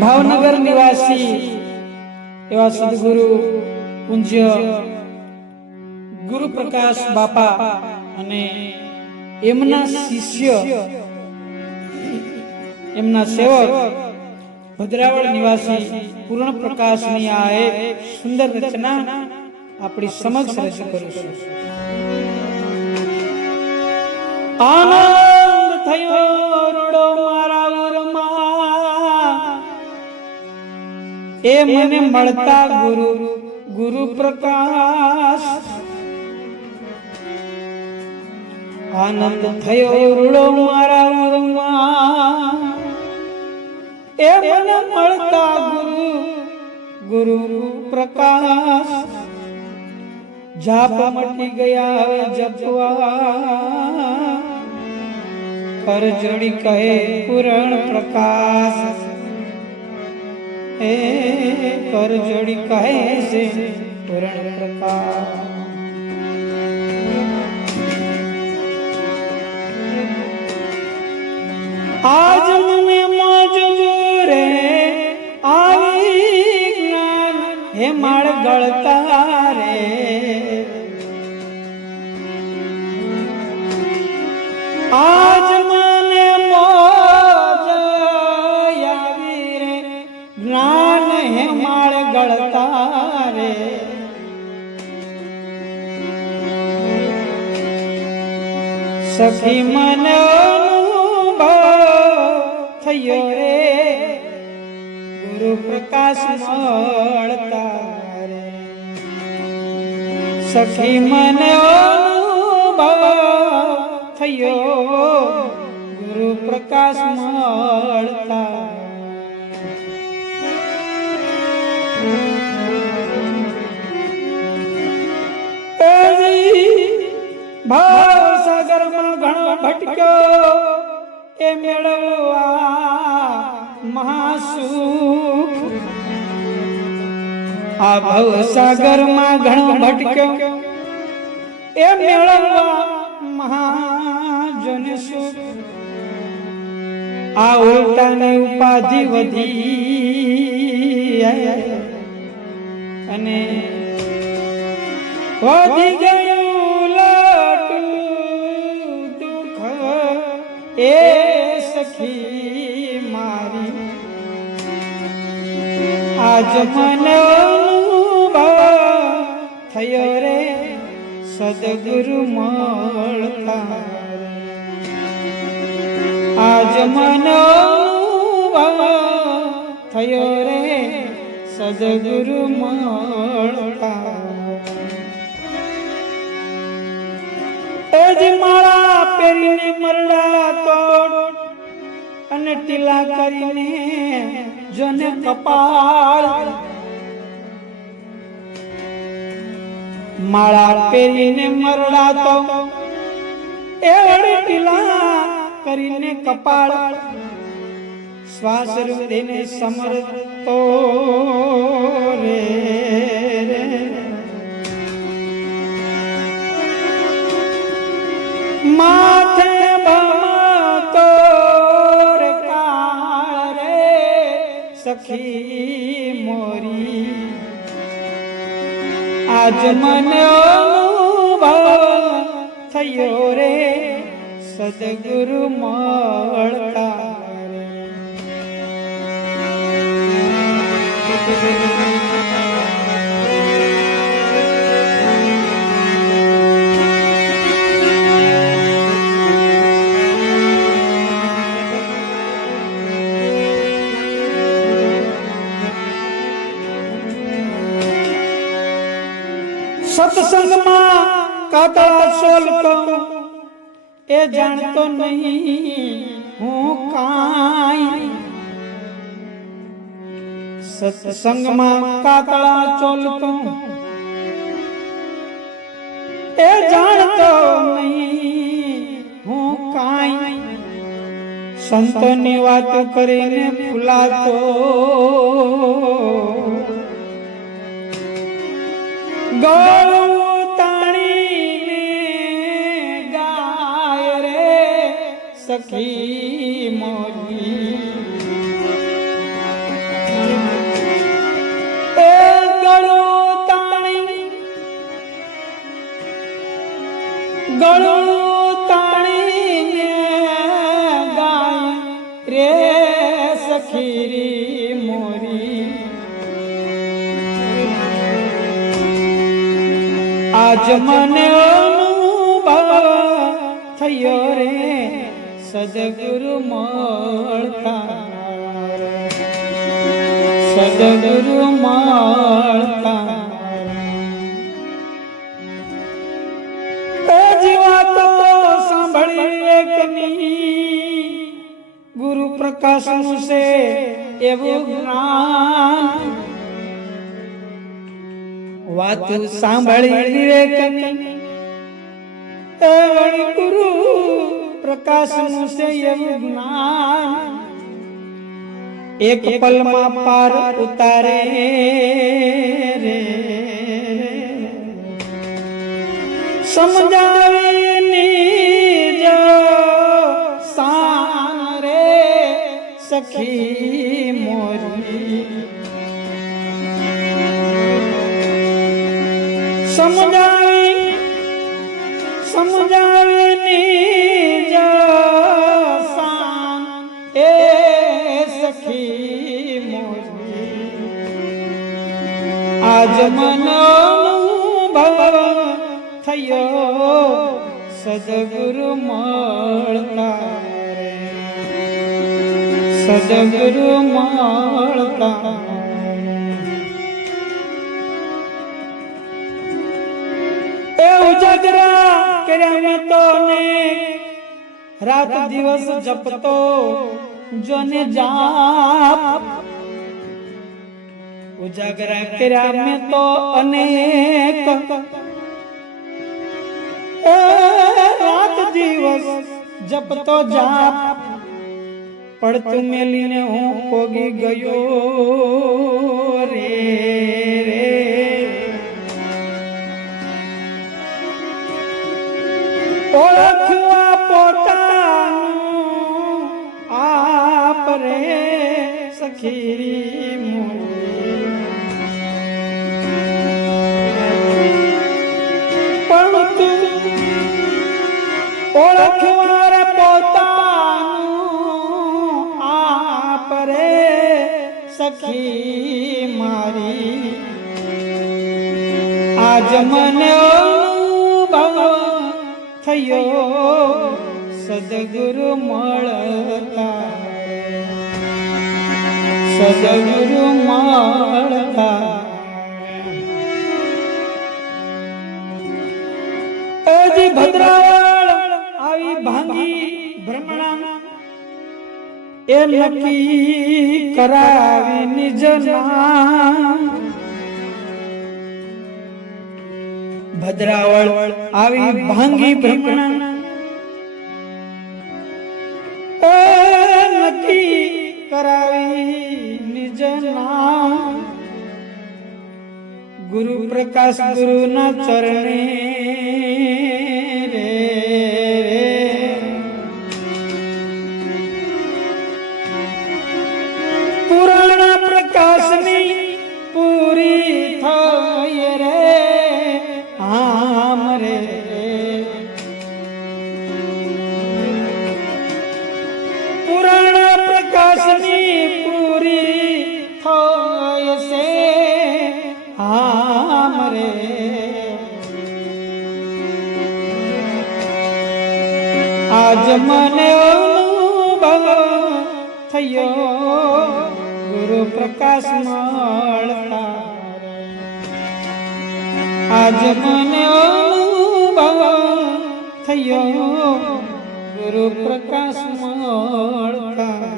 ભાવનગર નિવાસી એવા સદગુરુ પૂજ્ય ગુરુ પ્રકાશ બાપા અને એમના શિષ્ય એમના સેવક ભદ્રાવળ નિવાસી પૂર્ણ પ્રકાશની આ એક સુંદર રચના આપણી સમક્ષ રજૂ કરું છું। આનંદ થયો રૂડો મારા ઉરમાં, એ મને મળતા ગુરુ ગુરુ પ્રકાશ। આનંદ થયો રૂડો મારા ઉરમાં, એ મને મળતા ગુરુ ગુરુ પ્રકાશ। જાપ મટી ગયા જપવા, કર જોડી કહે પૂરણ પ્રકાશ। એ કર જોડી કહે છે પૂરણ પ્રકાશ। આજ મને મોજ રે આવી જ્ઞાન, હે માળ ગળતા રે। આજ મને મોજ આવી રે જ્ઞાન, હે માળ ગળતા રે। સખી મને થયો રે ગુરુ પ્રકાશ મળતા રે। સખી મને થયો ગુરુ પ્રકાશ મળતા। ભાવ સાગરમાં ઘણો ભટક્યો, એ મેળવવા મહાસુખ। આ ભવ સાગરમાં ઘણો ભટક્યો, એ મેળવવા મહાજન સુખ। આ ઉલટાની ઉપાધિ વધી અને વધી ગયું લાટું દુઃખ, એ સખી મારી આજ મને થયો રે સદગુરુ મળતા। આજ મને થયો રે સદગુરુ મળતા। એજ માળા પહેરીને મરડા તોડ અને ટીલા કરીને જોને કપાળ। માળા પહેરીને મરડા તો એ ટીલા કરીને કપાળ। શ્વાસ રૂદીને સમરતો રે માથે બમાતો રે કાળ રે સખી મોરી। આજ મને થયો રે સદગુરુ મળતા રે। સત્સંગમાં કાતળા સોલતો, એ જાણતો નહીં હું કાંઈ। સત્સંગમાં કાતળા ચોલતો, એ જાણતો નહીં હું કાંઈ। સંતોની વાત કરીને ફૂલાતો, ગળું તાણીને ગાય રે સખી મોરી। ગળું તાણીને ગાય રે સખીરી મોરી આજ મને અનુભવ થયો રે સદગુરુ મળતા સદગુરુ મળતા જીવાતો સાંભળી એકની ગુરુ પ્રકાશ નું છે એવું જ્ઞાન વાત સાંભળી વિવેકની ગુરુ પ્રકાશ નું છે એવું જ્ઞાન એક પલમાં પાર ઉતારે રે સમજાવી નિજ શાન રે સખી મોરી સમજાવી નિજ શાન એ સખી મોરી આજ મનો અનુભવ થયો સદગુરુ મળતા રે સદગુરુ મળતા એ ઉજાગરા કર્યા મેં તો ને રાત દિવસ જપતો જોને જાપ ઉજાગરા કર્યા મેં તો અનેક રાત દિવસ જપતો જાપ પડતું મેલીને હું પોગી ગયો રે રે ઓળખવા પોતાનું આપ રે સખી મોરી ઓળખવાર પોતાનું આપ રે સખી મારી આજ મને અનુભવ થયો સદગુરુ મળતા સદગુરુ મળતા એજી ભદ્રાવળ આવી ભાંગી ભ્રમણા એ નક્કી કરાવી નિજ નામ ભદ્રાવળ આવી ભાંગી ભ્રમણા એ નક્કી કરાવી નિજ નામ ગુરુ પ્રકાશ ગુરુ ના ચરણે આજ મને અનુભવ થયો ગુરુ પ્રકાશ મળતા આજ મને અનુભવ થયો ગુરુ પ્રકાશ મળતા